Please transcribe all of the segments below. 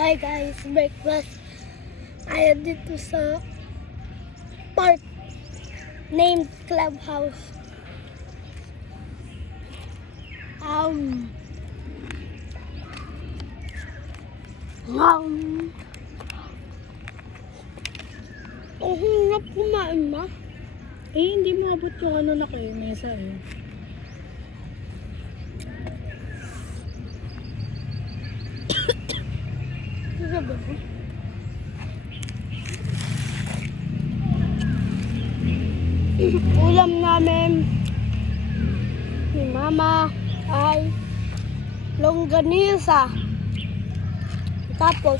Hi guys, breakfast. Ayaw dito sa park named Clubhouse. Ang hirap kumain ma. Hindi maabot yung ano na kayo, mesa eh. Sabi ko. Ulam namin ni Mama ay longganisa. Tapos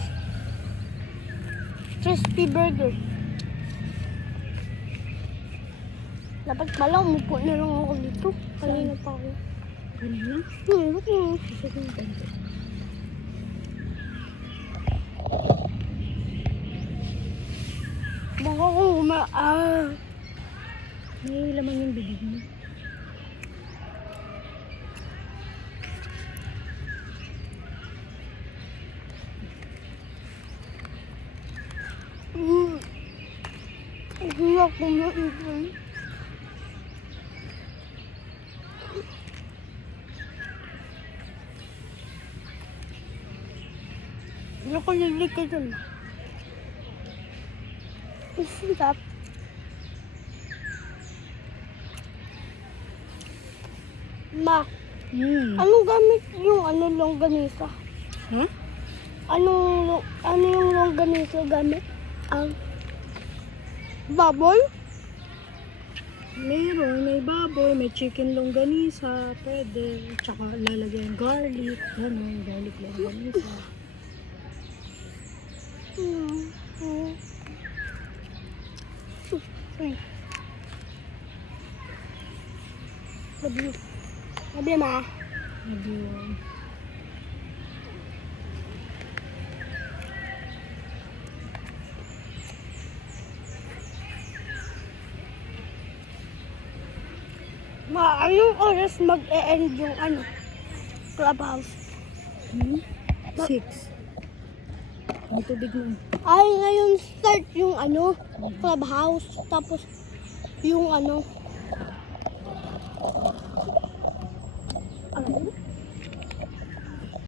crispy burger. Dapat pala umupo na lang ako dito. Kanina pa ako. Kanina? Ba't mo? Gusto ko yung ganito. Baka ko May laman yung bibig mo. Ang hirap kumain. Hindi ko lilig ka dun. Ang sarap. Ma, anong gamit yung longganisa? Huh? Ano yung longganisa gamit? Ang baboy? May baboy, may chicken longganisa, pwede. Tsaka lalagyan garlic, garlic longganisa. Sabi ma. Medyo... Ma, anong oras mag-e-end yung Clubhouse? 6. May tubig mo. Ay, ngayon start yung Clubhouse. Tapos yung